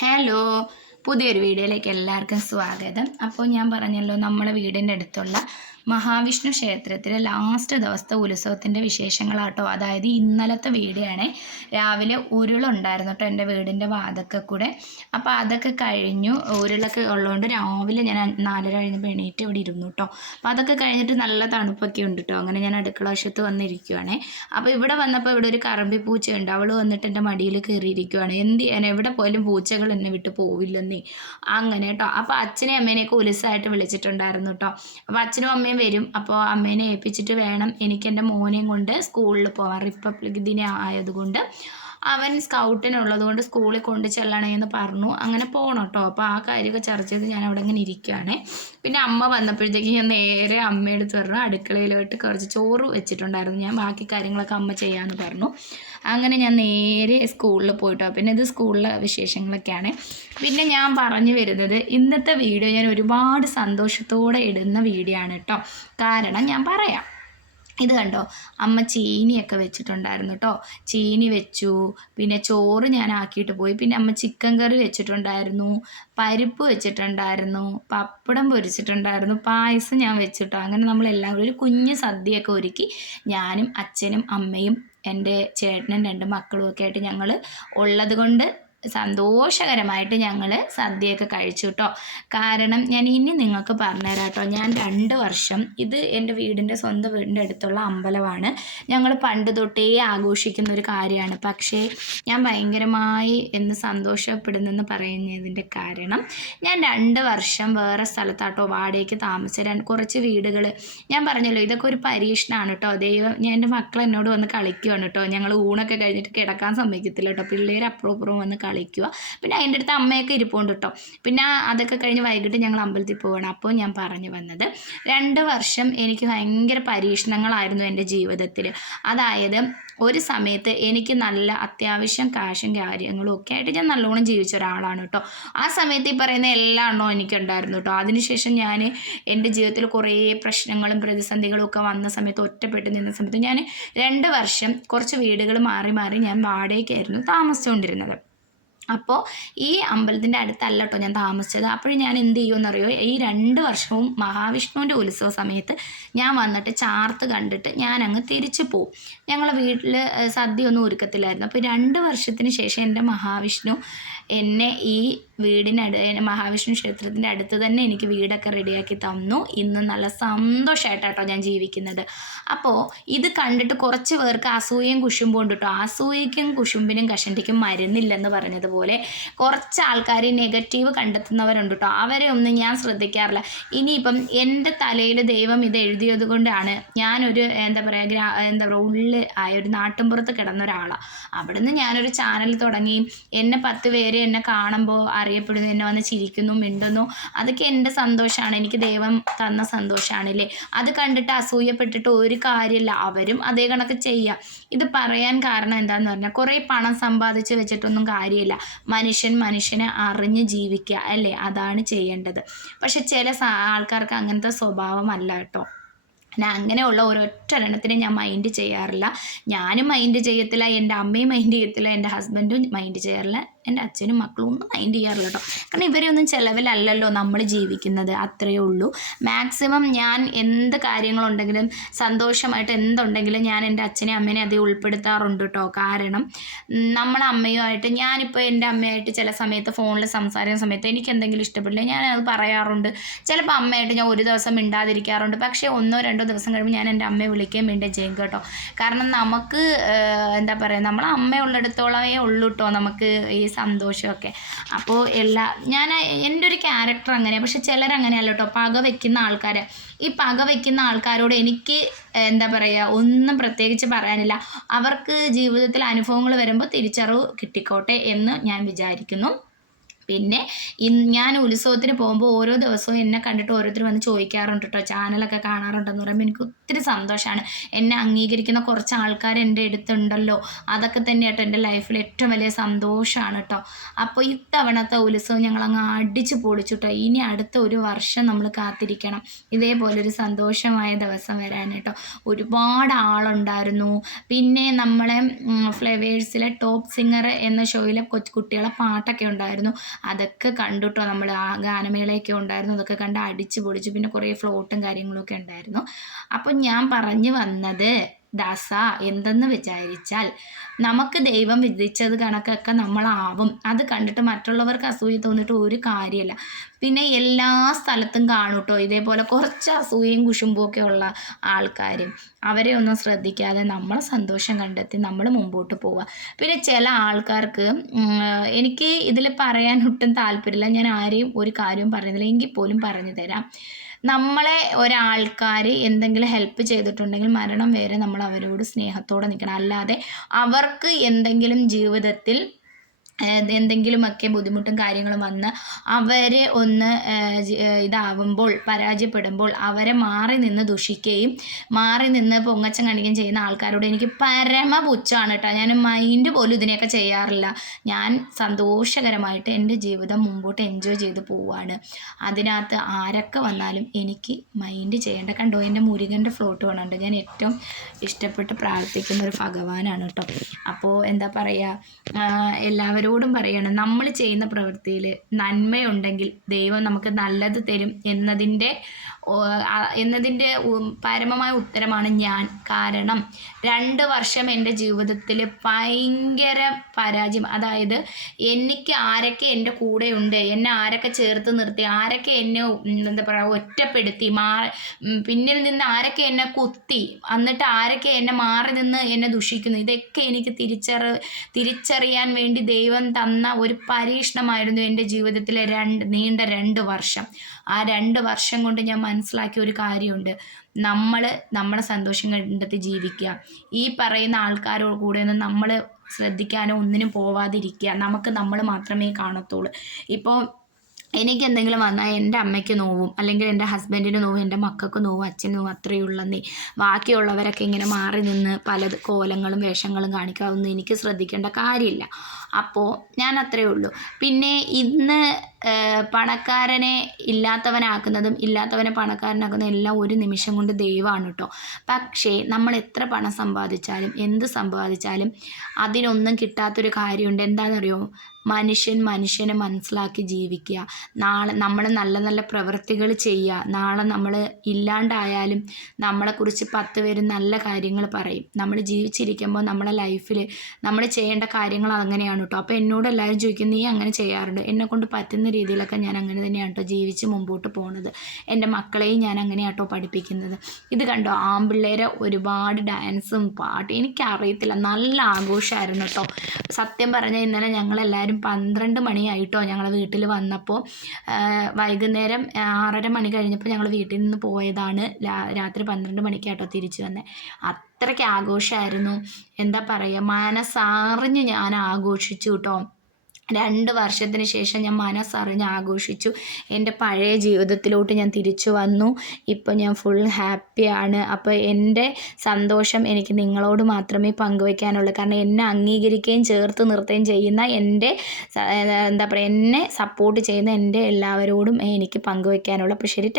Hello പുതിയൊരു വീഡിയോയിലേക്ക് എല്ലാവർക്കും സ്വാഗതം. അപ്പോൾ ഞാൻ പറഞ്ഞല്ലോ നമ്മളെ വീടിന്റെ അടുത്തുള്ള മഹാവിഷ്ണു ക്ഷേത്രത്തിലെ ലാസ്റ്റ് ദിവസത്തെ ഉത്സവത്തിന്റെ വിശേഷങ്ങളാട്ടോ. അതായത് ഇന്നലത്തെ വീടാണ് രാവിലെ ഉരുളുണ്ടായിരുന്നു കേട്ടോ എന്റെ വീടിന്റെ വാതൊക്കെ കൂടെ. അപ്പോൾ അതൊക്കെ കഴിഞ്ഞു. ഉരുളൊക്കെ ഉള്ളതുകൊണ്ട് രാവിലെ ഞാൻ നാലര കഴിഞ്ഞപ്പോൾ എണീറ്റ് ഇവിടെ ഇരുന്നു കേട്ടോ അപ്പോൾ അതൊക്കെ കഴിഞ്ഞിട്ട് നല്ല തണുപ്പൊക്കെ ഉണ്ട് കേട്ടോ അങ്ങനെ ഞാൻ അടുക്കള വശത്ത് വന്നിരിക്കുവാണേ. അപ്പോൾ ഇവിടെ വന്നപ്പോൾ ഇവിടെ ഒരു കറമ്പി പൂച്ചയുണ്ട്. അവൾ വന്നിട്ട് എന്റെ മടിയിൽ കയറിയിരിക്കുവാണ്. എന്ത് ചെയ്യാൻ എവിടെ പോയാലും പൂച്ചകൾ എന്നെ വിട്ട് പോവില്ലെന്നേ. അങ്ങനെ കേട്ടോ അപ്പോൾ അച്ഛനെയും അമ്മേനെയൊക്കെ ഉത്സവമായിട്ട് വിളിച്ചിട്ടുണ്ടായിരുന്നു കേട്ടോ അപ്പോൾ അച്ഛനും അമ്മയും വരും. അപ്പോൾ അമ്മേനെ ഏൽപ്പിച്ചിട്ട് വേണം എനിക്ക് എന്റെ മോനെയും കൊണ്ട് സ്കൂളിൽ പോകാൻ റിപ്പബ്ലിക് ദിനം ആയതുകൊണ്ട്. അവൻ സ്കൗട്ടിനുള്ളത് കൊണ്ട് സ്കൂളിൽ കൊണ്ട് ചെല്ലണേ എന്ന് പറഞ്ഞു. അങ്ങനെ പോകണം കേട്ടോ അപ്പോൾ ആ കാര്യമൊക്കെ ചർച്ച ചെയ്ത് ഞാൻ അവിടെ ഇങ്ങനെ ഇരിക്കുകയാണ് പിന്നെ അമ്മ വന്നപ്പോഴത്തേക്ക് ഞാൻ നേരെ അമ്മയെടുത്ത് പറഞ്ഞു അടുക്കളയിലോട്ട് കുറച്ച് ചോറ് വെച്ചിട്ടുണ്ടായിരുന്നു. ഞാൻ ബാക്കി കാര്യങ്ങളൊക്കെ അമ്മ ചെയ്യാമെന്ന് പറഞ്ഞു. അങ്ങനെ ഞാൻ നേരെ സ്കൂളിൽ പോയിട്ടോ. പിന്നെ ഇത് സ്കൂളിലെ വിശേഷങ്ങളൊക്കെയാണ്. പിന്നെ ഞാൻ പറഞ്ഞു വരുന്നത് ഇന്നത്തെ വീഡിയോ ഞാൻ ഒരുപാട് സന്തോഷത്തോടെ ഇടുന്ന വീഡിയോ ആണ് കേട്ടോ കാരണം ഞാൻ പറയാം. ഇത് കണ്ടോ? അമ്മ ചീനിയൊക്കെ വെച്ചിട്ടുണ്ടായിരുന്നു കേട്ടോ ചീനി വെച്ചു. പിന്നെ ചോറ് ഞാൻ ആക്കിയിട്ട് പോയി. പിന്നെ അമ്മ ചിക്കൻ കറി വെച്ചിട്ടുണ്ടായിരുന്നു. പരിപ്പ് വെച്ചിട്ടുണ്ടായിരുന്നു. പപ്പടം പൊരിച്ചിട്ടുണ്ടായിരുന്നു. പായസം ഞാൻ വെച്ചിട്ടോ. അങ്ങനെ നമ്മളെല്ലാം കൂടി ഒരു കുഞ്ഞ് സദ്യയൊക്കെ ഒരുക്കി ഞാനും അച്ഛനും അമ്മയും എന്റെ ചേട്ടനും രണ്ട് മക്കളും ഒക്കെ ആയിട്ട് ഞങ്ങൾ ഉള്ളത് കൊണ്ട് സന്തോഷകരമായിട്ട് ഞങ്ങൾ സദ്യയൊക്കെ കഴിച്ചു കേട്ടോ കാരണം ഞാൻ ഇനി നിങ്ങൾക്ക് പറഞ്ഞുതരാം കേട്ടോ ഞാൻ രണ്ട് വർഷം ഇത് എന്റെ വീടിന്റെ സ്വന്തം വീടിന്റെ അടുത്തുള്ള അമ്പലമാണ്. ഞങ്ങൾ പണ്ട് തൊട്ടേ ആഘോഷിക്കുന്ന ഒരു കാര്യമാണ്. പക്ഷേ ഞാൻ ഭയങ്കരമായി എന്ന് സന്തോഷപ്പെടുന്നെന്ന് പറയുന്നതിന്റെ കാരണം ഞാൻ രണ്ട് വർഷം വേറെ സ്ഥലത്താട്ടോ വാടകയ്ക്ക് താമസിച്ച കുറച്ച് വീടുകൾ ഞാൻ പറഞ്ഞല്ലോ ഇതൊക്കെ ഒരു പരീക്ഷണമാണ് കേട്ടോ ദൈവം ഞാൻ എന്റെ മക്കൾ എന്നോട് വന്ന് കളിക്കുകയാണ് കേട്ടോ. ഞങ്ങൾ ഊണൊക്കെ കഴിഞ്ഞിട്ട് കിടക്കാൻ സമ്മതിക്കത്തില്ല കേട്ടോ. പിള്ളേർ അപ്പുറം വന്ന് കളിക്കുക. പിന്നെ അതിന്റെ അടുത്ത് അമ്മയൊക്കെ ഇരിപ്പുണ്ട് കേട്ടോ പിന്നെ അതൊക്കെ കഴിഞ്ഞ് വൈകിട്ട് ഞങ്ങൾ അമ്പലത്തിൽ പോവുകയാണ് അപ്പോൾ ഞാൻ പറഞ്ഞു വന്നത് രണ്ട് വർഷം എനിക്ക് ഭയങ്കര പരീക്ഷണങ്ങളായിരുന്നു എന്റെ ജീവിതത്തിൽ. അതായത് ഒരു സമയത്ത് എനിക്ക് നല്ല അത്യാവശ്യം കാശും കാര്യങ്ങളും ഒക്കെ ആയിട്ട് ഞാൻ നല്ലോണം ജീവിച്ച ഒരാളാണ് കേട്ടോ ആ സമയത്ത് ഈ പറയുന്ന എല്ലാ എണ്ണവും എനിക്കുണ്ടായിരുന്നു കേട്ടോ അതിനുശേഷം ഞാൻ എന്റെ ജീവിതത്തിൽ കുറേ പ്രശ്നങ്ങളും പ്രതിസന്ധികളും ഒക്കെ വന്ന സമയത്ത് ഒറ്റപ്പെട്ട് നിന്ന സമയത്ത് ഞാൻ രണ്ട് വർഷം കുറച്ച് വീടുകൾ മാറി മാറി ഞാൻ വാടകയ്ക്കായിരുന്നു താമസിച്ചുകൊണ്ടിരുന്നത്. അപ്പോൾ ഈ അമ്പലത്തിന്റെ അടുത്തല്ല കേട്ടോ ഞാൻ താമസിച്ചത്. അപ്പോഴും ഞാൻ എന്ത് ചെയ്യുമെന്നറിയോ? ഈ രണ്ട് വർഷവും മഹാവിഷ്ണുവിന്റെ ഉത്സവ സമയത്ത് ഞാൻ വന്നിട്ട് ചാർത്ത് കണ്ടിട്ട് ഞാൻ അങ്ങ് തിരിച്ചു പോവും. ഞങ്ങളെ വീട്ടിൽ സദ്യ ഒന്നും ഒരുക്കത്തില്ലായിരുന്നു. അപ്പോൾ രണ്ട് വർഷത്തിന് ശേഷം എന്റെ മഹാവിഷ്ണു എന്നെ ഈ വീടിനടു മഹാവിഷ്ണു ക്ഷേത്രത്തിന്റെ അടുത്ത് തന്നെ എനിക്ക് വീടൊക്കെ റെഡിയാക്കി തന്നു. ഇന്ന് നല്ല സന്തോഷമായിട്ടാട്ടോ ഞാൻ ജീവിക്കുന്നത്. അപ്പോൾ ഇത് കണ്ടിട്ട് കുറച്ച് പേർക്ക് അസൂയയും കുശുമ്പും ഉണ്ട് കേട്ടോ അസൂയയ്ക്കും കുശുമ്പിനും കഷണ്ടിക്കും മരുന്നില്ലെന്ന് പറഞ്ഞതുപോലെ കുറച്ച് ആൾക്കാർ നെഗറ്റീവ് കണ്ടെത്തുന്നവരുണ്ട് കേട്ടോ അവരെ ഒന്നും ഞാൻ ശ്രദ്ധിക്കാറില്ല. ഇനിയിപ്പം എന്റെ തലയിൽ ദൈവം ഇത് എഴുതിയത് കൊണ്ടാണ് ഞാനൊരു എന്താ പറയുക ഗ്രാ എന്താ പറയുക ഉള്ളിൽ ആയ ഒരു നാട്ടിൻപുറത്ത് കിടന്ന ഒരാളാണ് അവിടുന്ന് ഞാനൊരു ചാനൽ തുടങ്ങി. എന്നെ പത്ത് പേര് എന്നെ കാണുമ്പോൾ അറിയപ്പെടുന്നു എന്നെ വന്ന് ചിരിക്കുന്നു മിണ്ടുന്നു. അതൊക്കെ എന്റെ സന്തോഷമാണ് എനിക്ക് ദൈവം തന്ന സന്തോഷമാണല്ലേ അത് കണ്ടിട്ട് അസൂയപ്പെട്ടിട്ട് ഒരു കാര്യമില്ല അവരും അതേ കണക്ക് ചെയ്യുക ഇത് പറയാൻ കാരണം എന്താന്ന് പറഞ്ഞാൽ കുറേ പണം സമ്പാദിച്ച് വെച്ചിട്ടൊന്നും കാര്യമില്ല മനുഷ്യൻ മനുഷ്യനെ അറിഞ്ഞ് ജീവിക്കുക അല്ലേ? അതാണ് ചെയ്യേണ്ടത്. പക്ഷെ ചില ആൾക്കാർക്ക് അങ്ങനത്തെ സ്വഭാവമല്ല കേട്ടോ. ഞാൻ അങ്ങനെയുള്ള ഒരൊറ്റ എണ്ണത്തിനെ ഞാൻ മൈൻഡ് ചെയ്യാറില്ല. ഞാനും മൈൻഡ് ചെയ്യത്തില്ല എന്റെ അമ്മയും മൈൻഡ് ചെയ്യത്തില്ല എന്റെ ഹസ്ബൻഡും മൈൻഡ് ചെയ്യാറില്ല. എന്റെ അച്ഛനും മക്കളും ഒന്നും മൈൻഡ് ചെയ്യാറില്ല കേട്ടോ. കാരണം ഇവരൊന്നും ചിലവിലല്ലല്ലോ നമ്മൾ ജീവിക്കുന്നത്. അത്രയേ ഉള്ളൂ. മാക്സിമം ഞാൻ എന്ത് കാര്യങ്ങളുണ്ടെങ്കിലും സന്തോഷമായിട്ട് എന്തുണ്ടെങ്കിലും ഞാൻ എന്റെ അച്ഛനെയും അമ്മേനെ അതിൽ ഉൾപ്പെടുത്താറുണ്ട് കേട്ടോ. കാരണം നമ്മളെ അമ്മയുമായിട്ട് ഞാനിപ്പോൾ എന്റെ അമ്മയായിട്ട് ചില സമയത്ത് ഫോണിൽ സംസാരിക്കുന്ന സമയത്ത് എനിക്ക് എന്തെങ്കിലും ഇഷ്ടപ്പെട്ടില്ല. ഞാൻ അത് പറയാറുണ്ട്. ചിലപ്പോൾ അമ്മയായിട്ട് ഞാൻ ഒരു ദിവസം മിണ്ടാതിരിക്കാറുണ്ട്. പക്ഷേ ഒന്നോ രണ്ടോ ദിവസം കഴിയുമ്പോൾ ഞാൻ എന്റെ അമ്മയെ വിളിക്കുകയും വീണ്ടും ചെയ്യും കേട്ടോ. കാരണം നമുക്ക് എന്താ പറയുക നമ്മളെ അമ്മയുള്ളിടത്തോളമേ ഉള്ളൂ കേട്ടോ നമുക്ക് ഈ സന്തോഷമൊക്കെ. അപ്പോൾ എല്ലാ ഞാൻ എന്റെ ഒരു ക്യാരക്ടർ അങ്ങനെ പക്ഷെ ചിലരങ്ങനെയല്ല കേട്ടോ പക വെക്കുന്ന ആൾക്കാർ ഈ പക വെക്കുന്ന ആൾക്കാരോട് എനിക്ക് എന്താ പറയുക ഒന്നും പ്രത്യേകിച്ച് പറയാനില്ല. അവർക്ക് ജീവിതത്തിൽ അനുഭവങ്ങൾ വരുമ്പോൾ തിരിച്ചറിവ് കിട്ടിക്കോട്ടെ എന്ന് ഞാൻ വിചാരിക്കുന്നു. പിന്നെ ഞാൻ ഉത്സവത്തിന് പോകുമ്പോൾ ഓരോ ദിവസവും എന്നെ കണ്ടിട്ട് ഓരോരുത്തർ വന്ന് ചോദിക്കാറുണ്ട് കേട്ടോ ചാനലൊക്കെ കാണാറുണ്ടെന്ന് പറയുമ്പോൾ എനിക്ക് ഒത്തിരി സന്തോഷമാണ് എന്നെ അംഗീകരിക്കുന്ന കുറച്ച് ആൾക്കാർ എന്റെ അടുത്തുണ്ടല്ലോ. അതൊക്കെ തന്നെ കേട്ടോ എന്റെ ലൈഫിൽ ഏറ്റവും വലിയ സന്തോഷമാണ് കേട്ടോ അപ്പോൾ ഇത്തവണത്തെ ഉത്സവം ഞങ്ങൾ അങ്ങ് അടിച്ച് പൊളിച്ചു കേട്ടോ ഇനി അടുത്ത ഒരു വർഷം നമ്മൾ കാത്തിരിക്കണം. ഇതേപോലെ ഒരു സന്തോഷമായ ദിവസം വരാൻ കേട്ടോ ഒരുപാട് ആളുണ്ടായിരുന്നു. പിന്നെ നമ്മളെ ഫ്ലവേഴ്സിലെ ടോപ്പ് സിംഗർ എന്ന ഷോയിലെ കൊച്ചു കുട്ടികളെ പാട്ടൊക്കെ ഉണ്ടായിരുന്നു. അതൊക്കെ കണ്ടുട്ടോ നമ്മൾ ആ ഗാനമേളയൊക്കെ ഉണ്ടായിരുന്നു. അതൊക്കെ കണ്ട് അടിച്ച് പൊളിച്ച് പിന്നെ കുറേ ഫ്ലോട്ടും കാര്യങ്ങളൊക്കെ ഉണ്ടായിരുന്നു. അപ്പം ഞാൻ പറഞ്ഞു വന്നത് ദാസ എന്തെന്ന് വിചാരിച്ചാൽ നമുക്ക് ദൈവം വിധിച്ചത് കണക്കൊക്കെ നമ്മളാവും. അത് കണ്ടിട്ട് മറ്റുള്ളവർക്ക് അസൂയ തോന്നിട്ട് ഒരു കാര്യമല്ല. പിന്നെ എല്ലാ സ്ഥലത്തും കാണും കേട്ടോ ഇതേപോലെ കുറച്ച് അസൂയയും കുശുമ്പൊക്കെ ഉള്ള ആൾക്കാർ അവരെ ഒന്നും ശ്രദ്ധിക്കാതെ നമ്മൾ സന്തോഷം കണ്ടെത്തി നമ്മൾ മുമ്പോട്ട് പോവുക. പിന്നെ ചില ആൾക്കാർക്ക് എനിക്ക് ഇതിൽ പറയാൻ ഒട്ടും താല്പര്യമില്ല. ഞാൻ ആരെയും ഒരു കാര്യവും പറയുന്നില്ല എങ്കിൽ പോലും പറഞ്ഞു തരാം. നമ്മളെ ഒരാൾക്കാർ എന്തെങ്കിലും ഹെൽപ്പ് ചെയ്തിട്ടുണ്ടെങ്കിൽ മരണം വരെ നമ്മൾ അവരോട് സ്നേഹത്തോടെ നിൽക്കണം അല്ലാതെ അവർക്ക് എന്തെങ്കിലും ജീവിതത്തിൽ എന്തെങ്കിലുമൊക്കെ ബുദ്ധിമുട്ടും കാര്യങ്ങളും വന്ന് അവരെ ഒന്ന് ഇതാവുമ്പോൾ പരാജയപ്പെടുമ്പോൾ അവരെ മാറി നിന്ന് ദുഷിക്കുകയും മാറി നിന്ന് പൊങ്ങച്ചം കാണിക്കുകയും ചെയ്യുന്ന ആൾക്കാരോട് എനിക്ക് പരമ പുച്ഛമാണ് കേട്ടോ. ഞാൻ മൈൻഡ് പോലും ഇതിനെയൊക്കെ ചെയ്യാറില്ല. ഞാൻ സന്തോഷകരമായിട്ട് എന്റെ ജീവിതം മുമ്പോട്ട് എൻജോയ് ചെയ്ത് പോവാണ് അതിനകത്ത് ആരൊക്കെ വന്നാലും എനിക്ക് മൈൻഡ് ചെയ്യേണ്ട കണ്ടോ? എന്റെ മുരുകന്റെ ഫ്ലോട്ട് വേണമുണ്ട് ഞാൻ ഏറ്റവും ഇഷ്ടപ്പെട്ട് പ്രാർത്ഥിക്കുന്ന ഒരു ഭഗവാനാണ് കേട്ടോ. അപ്പോൾ എന്താ പറയുക എല്ലാവരോടും പറയണം നമ്മൾ ചെയ്യുന്ന പ്രവൃത്തിയിൽ നന്മയുണ്ടെങ്കിൽ ദൈവം നമുക്ക് നല്ലത് തരും എന്നതിന്റെ എന്നതിന്റെ പരമമായ ഉത്തരമാണ് ഞാൻ. കാരണം രണ്ട് വർഷം എന്റെ ജീവിതത്തിൽ ഭയങ്കര പരാജയം. അതായത് എനിക്ക് ആരൊക്കെ എന്റെ ഉണ്ട് എന്നെ ആരൊക്കെ ചേർത്ത് നിർത്തി ആരൊക്കെ എന്നെ എന്താ പറയുക ഒറ്റപ്പെടുത്തി മാ പിന്നിൽ നിന്ന് ആരൊക്കെ എന്നെ കുത്തി എന്നിട്ട് ആരൊക്കെ എന്നെ മാറി നിന്ന് എന്നെ ദുഷിക്കുന്നു. ഇതൊക്കെ എനിക്ക് തിരിച്ചറി തിരിച്ചറിയാൻ വേണ്ടി ദൈവം തന്ന ഒരു പരീക്ഷണമായിരുന്നു എന്റെ ജീവിതത്തിലെ രണ്ട് നീണ്ട രണ്ട് വർഷം. ആ രണ്ട് വർഷം കൊണ്ട് ഞാൻ മനസ്സിലാക്കിയ ഒരു കാര്യമുണ്ട്. നമ്മൾ നമ്മുടെ സന്തോഷം കണ്ടെത്തി ജീവിക്കുക. ഈ പറയുന്ന ആൾക്കാരോട് കൂടെ ഒന്നും നമ്മൾ ശ്രദ്ധിക്കാനോ ഒന്നിനും പോവാതിരിക്കുക. നമുക്ക് നമ്മൾ മാത്രമേ കാണത്തുള്ളൂ. ഇപ്പോൾ എനിക്ക് എന്തെങ്കിലും വന്നാൽ എന്റെ അമ്മയ്ക്ക് നോവും അല്ലെങ്കിൽ എന്റെ ഹസ്ബൻഡിന് നോവും എന്റെ മക്കൾക്ക് നോവും അച്ഛന് നോവും അത്രയേ ഉള്ളന്നേ ബാക്കിയുള്ളവരൊക്കെ ഇങ്ങനെ മാറി നിന്ന് പല കോലങ്ങളും വേഷങ്ങളും കാണിക്കാവുന്ന എനിക്ക് ശ്രദ്ധിക്കേണ്ട കാര്യമില്ല. അപ്പോൾ ഞാൻ അത്രയേ ഉള്ളൂ. പിന്നെ ഇന്ന് പണക്കാരനെ ഇല്ലാത്തവനാക്കുന്നതും ഇല്ലാത്തവനെ പണക്കാരനാക്കുന്നതും എല്ലാം ഒരു നിമിഷം കൊണ്ട് ദൈവമാണ് കേട്ടോ. പക്ഷേ നമ്മൾ എത്ര പണം സമ്പാദിച്ചാലും എന്ത് സമ്പാദിച്ചാലും അതിനൊന്നും കിട്ടാത്തൊരു കാര്യമുണ്ട്. എന്താണെന്നറിയോ? മനുഷ്യൻ മനുഷ്യനെ മനസ്സിലാക്കി ജീവിക്കുക. നാളെ നമ്മൾ നല്ല നല്ല പ്രവൃത്തികൾ ചെയ്യുക. നാളെ നമ്മൾ ഇല്ലാണ്ടായാലും നമ്മളെക്കുറിച്ച് പത്ത് പേര് നല്ല കാര്യങ്ങൾ പറയും. നമ്മൾ ജീവിച്ചിരിക്കുമ്പോൾ നമ്മളെ ലൈഫിൽ നമ്മൾ ചെയ്യേണ്ട കാര്യങ്ങൾ അങ്ങനെയാണ് കേട്ടോ അപ്പോൾ എന്നോട് എല്ലാവരും ചോദിക്കും നീ അങ്ങനെ ചെയ്യാറുണ്ട്? എന്നെ കൊണ്ട് പറ്റുന്ന രീതിയിലൊക്കെ ഞാൻ അങ്ങനെ തന്നെയാണ് കേട്ടോ ജീവിച്ച് മുമ്പോട്ട് പോണത്. എന്റെ മക്കളെയും ഞാൻ അങ്ങനെ കേട്ടോ പഠിപ്പിക്കുന്നത്. ഇത് കണ്ടോ? ആമ്പിള്ളേരെ ഒരുപാട് ഡാൻസും പാട്ടും എനിക്കറിയത്തില്ല. നല്ല ആഘോഷമായിരുന്നു കേട്ടോ സത്യം പറഞ്ഞാൽ ഇന്നലെ ഞങ്ങളെല്ലാവരും പന്ത്രണ്ട് മണിയായിട്ടോ ഞങ്ങൾ വീട്ടിൽ വന്നപ്പോൾ വൈകുന്നേരം ആറര മണി കഴിഞ്ഞപ്പോൾ ഞങ്ങൾ വീട്ടിൽ നിന്ന് പോയതാണ് രാത്രി പന്ത്രണ്ട് മണിക്കാട്ടോ തിരിച്ചു വന്നത് അത്രയ്ക്ക് ആഘോഷമായിരുന്നു എന്താ പറയുക മനസ്സറിഞ്ഞ് ഞാൻ ആഘോഷിച്ചു കേട്ടോ രണ്ട് വർഷത്തിന് ശേഷം ഞാൻ മനസ്സറിഞ്ഞ് ആഘോഷിച്ചു. എന്റെ പഴയ ജീവിതത്തിലോട്ട് ഞാൻ തിരിച്ചു വന്നു. ഇപ്പോൾ ഞാൻ ഫുൾ ഹാപ്പിയാണ് അപ്പോൾ എന്റെ സന്തോഷം എനിക്ക് നിങ്ങളോട് മാത്രമേ പങ്കുവയ്ക്കാനുള്ളൂ കാരണം എന്നെ അംഗീകരിക്കുകയും ചേർത്ത് നിർത്തുകയും ചെയ്യുന്ന എന്റെ എന്താ പറയുക എന്നെ സപ്പോർട്ട് ചെയ്യുന്ന എന്റെ എല്ലാവരോടും എനിക്ക് പങ്കുവയ്ക്കാനുള്ള അപ്പോൾ ശരി